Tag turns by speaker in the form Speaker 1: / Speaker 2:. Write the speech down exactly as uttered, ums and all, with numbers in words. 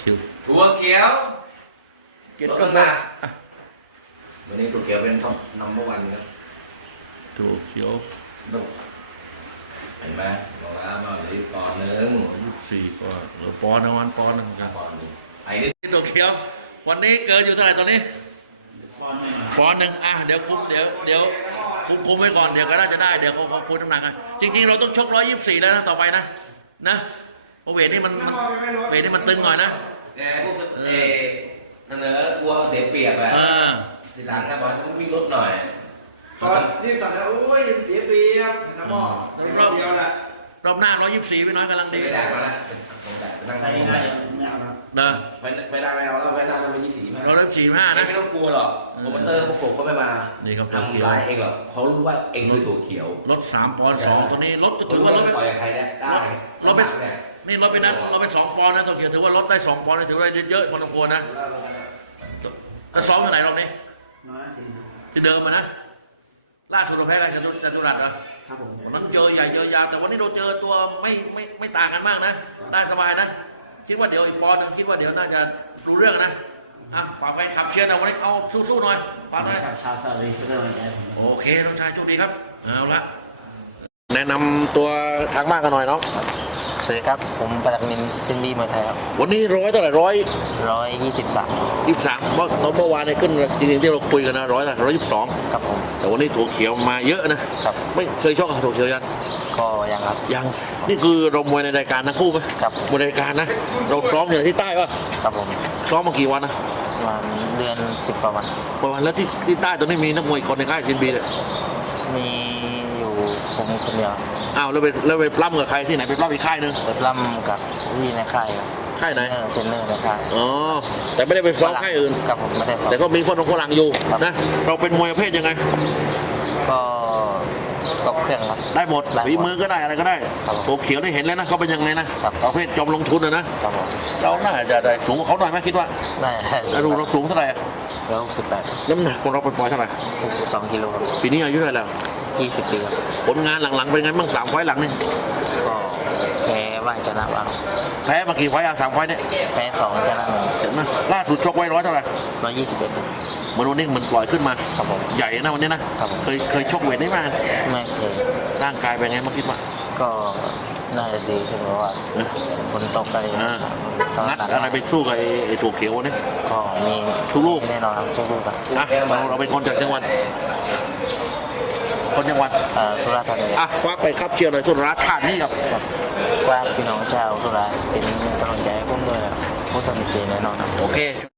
Speaker 1: ชื่อ
Speaker 2: ถั่วเขียว
Speaker 1: เกียรติก็มา
Speaker 2: วันนี้ถั่วเขียวเป็นท็อปนัมเบอร์วันครับ
Speaker 1: ถั่วเขียว
Speaker 2: นุกเห็นไหมบอกแล้วมาหรือปอนหนึ่ง
Speaker 1: ยี่สิบสี่ปอนหรือปอนนะวันปอนนะครั
Speaker 2: บปอนหนึ่งไอ้
Speaker 1: นี่ถั่วเขียววันนี้เกินอยู่เท่าไหร่ตอนนี้ปอนหนึ่งอ่ะเดี๋ยวคุมเดี๋ยวเดี๋ยวคุมคุมไว้ก่อนเดี๋ยวก็น่าจะได้เดี๋ยวเขาเขาคุยน้ำหนักกันจริงๆเราต้องชกร้อยยี่สิบสี่แล้วนะต่อไปนะนะเพราะเวทนี่มันเวทนี่มันตึงหน่อยนะ
Speaker 2: แกพวกเอนั่นเนอะกลัวเสียเปรียบอะทีหลังนะบอลต้องวิ่งรถหน่อย
Speaker 3: ตอนที่ตัดแล้วโอ้ยเสียเปรียบนะหม้อรอบเดียวแหละ
Speaker 1: รอบหน้าร้อยยี่สิบสี่พี่น้อยกำลังดี
Speaker 2: ไม่ได้มาแล้วผมแต่นั่งได้ไม่ได้
Speaker 3: ไม่เอานะ
Speaker 1: เนอะ
Speaker 2: ไปไปได้ไม่เอาแล้วไปได้ต้องไปยี่สิบสี่
Speaker 1: ร้อยยี่สิบสี่ห้านะ
Speaker 2: ไม่ต้องกลัวหรอกโปรโมเตอร์ประกบก็ไม่มา
Speaker 1: นี่ครับ
Speaker 2: ทำร้ายเองหรอกเขารู้ว่าเองคือตัวเขียว
Speaker 1: รถสามปอนด์สองตัวนี้รถก็ถือว่ารถ
Speaker 2: ปล่อยใครได้ได้
Speaker 1: รถไปนี่รถไปนั้นรถไปสองปอนด์นะตัวเขียวถือว่ารถได้สองปอนด์ถือว่าเยอะพอสมควรนะแล้วซ้อมที่ไหนรอบนี้ที่เดิมนะล่าสุดเราแพ้กันจตุรัสเหรอ
Speaker 3: ครับผม
Speaker 1: วันนั้นเจอใหญ่เจอยาวแต่วันนี้เราเจอตัวไม่ไม่ไม่ต่างกันมากนะได้สบายนะคิดว่าเดี๋ยวอีกปอนด์นึงคิดว่าเดี๋ยวน่าจะรู้เรื่องนะอ่ะฝากไปขับเชียร์นะวันนี้เอาสู้ๆหน่อยฝากหน่อย
Speaker 3: ชาวซาลีช่วยด้วยกัน
Speaker 1: โอเคน้องชายโชคดีครับเอาละแนะนำตัวทางบ้านกันหน่อยน้อง
Speaker 4: สวัสดีครับผมปรักนินซินดี้มาไทยครับ
Speaker 1: วันนี้ร้อยเท่าไหร่ร้อย
Speaker 4: ร้อยยี่สิบสาม
Speaker 1: ยี่สิบสามเพราะตอนเมื่อวานเนี่ยขึ้นจริงๆที่เราคุยกันนะร้อยร้อยยี่สิบสอง
Speaker 4: ครับผม
Speaker 1: แต่วันนี้ถั่วเขียวมาเยอะนะครับไม่เคยชกถั่วเขียวยัง
Speaker 4: ก็ยังครับ
Speaker 1: ยังนี่คือเรามวยในรายการทั้งคู่ไหม
Speaker 4: ครับ
Speaker 1: มวยรายการนะเราซ้อมอยู่ที่ใต้ป่ะ
Speaker 4: ครับผม
Speaker 1: ซ้อมมากี่วันนะ
Speaker 4: ประมาณเดือนสิบกว่าวัน
Speaker 1: ประมาณแล้วที่ที่ใต้ตอนนี้มีนักมวยคนในค่ายจินบีเลย
Speaker 4: มีอยู่ผมคนเดียว
Speaker 1: อ้าวแล้วไปแล้วไปปล้ำกับใครที่ไหนไปปล้ำอีกค่ายนึง
Speaker 4: ไปปล้ำกับพี่ในค่ายครับ
Speaker 1: ค่ายไหน
Speaker 4: เทรนเนอร์ในค่าย
Speaker 1: อ๋อแต่ไม่ได้ไปซ้อมค่ายอื่น
Speaker 4: กับผมไม่ได้ซ้อม
Speaker 1: แต่ก็มีคนของคนหลังอยู่นะเราเป็นมวยประเภทยังไง
Speaker 4: ก็ครบเครื่องครับ
Speaker 1: ได้หมดฝีมือก็ได้อะไรก็ได้ถั่วเขียวได้เห็นแล้วนะเขาเป็นยังไงนะประเภทจอมลงทุนนะเราน่าจะได้สูงกว่าเขาหน่อยไหมคิดว่า
Speaker 4: ได้
Speaker 1: ดูเราสูงเท่าไหร่
Speaker 4: ร้อยหกสิบแปด
Speaker 1: น้ำหนักของเราเป็นปล่อยเท่าไหร่
Speaker 4: หกสิบสองกิโลครับ
Speaker 1: ปีนี้อายุเท่าไหร่แล้ว
Speaker 4: ยี่สิบปีครับ
Speaker 1: ผลงานหลังๆเป็นไงบ้างสามไฟหลังนี่
Speaker 4: ก็แพ้บ้างชนะบ้าง
Speaker 1: แพ้มากี่ไฟอ่ะสามไฟเนี่ย
Speaker 4: แพ้สองชนะ
Speaker 1: เห็นไหมล่าสุดชกไว้ร้อยเท่าไหร่
Speaker 4: ร้อยยี่สิบเอ็ด
Speaker 1: เหมือนวันนี้เหมือนปล่อยขึ้นมา
Speaker 4: ครับผม
Speaker 1: ใหญ่นะวันนี้นะเคยเคยชกเวทได้ไหม
Speaker 4: ไม่เคย
Speaker 1: ร่างกายเป็นไงมาคิดว่า
Speaker 4: ก็น่าจะดีขึ้นเพราะว่าฝนตกอะไร
Speaker 1: นัดอะไรไปสู้กับไอ้ถั่วเขียวนี่
Speaker 4: ก็มี
Speaker 1: ทุกลูก
Speaker 4: แน่นอนครับทุกลูกครับ
Speaker 1: นะเราเราเป็นคนจากจังหวัดคนจังหวัด
Speaker 4: สุราษฎร์ธานี
Speaker 1: อ่ะควักไปครับเชียร์หน่อยสุราษฎร์ธานีครับ
Speaker 4: กว้างพี่น้องชาวสุราษฎร์เป็นกำลังใจให้ผมด้วยครับผู้ทำดีแน่นอนครับ
Speaker 1: โอเค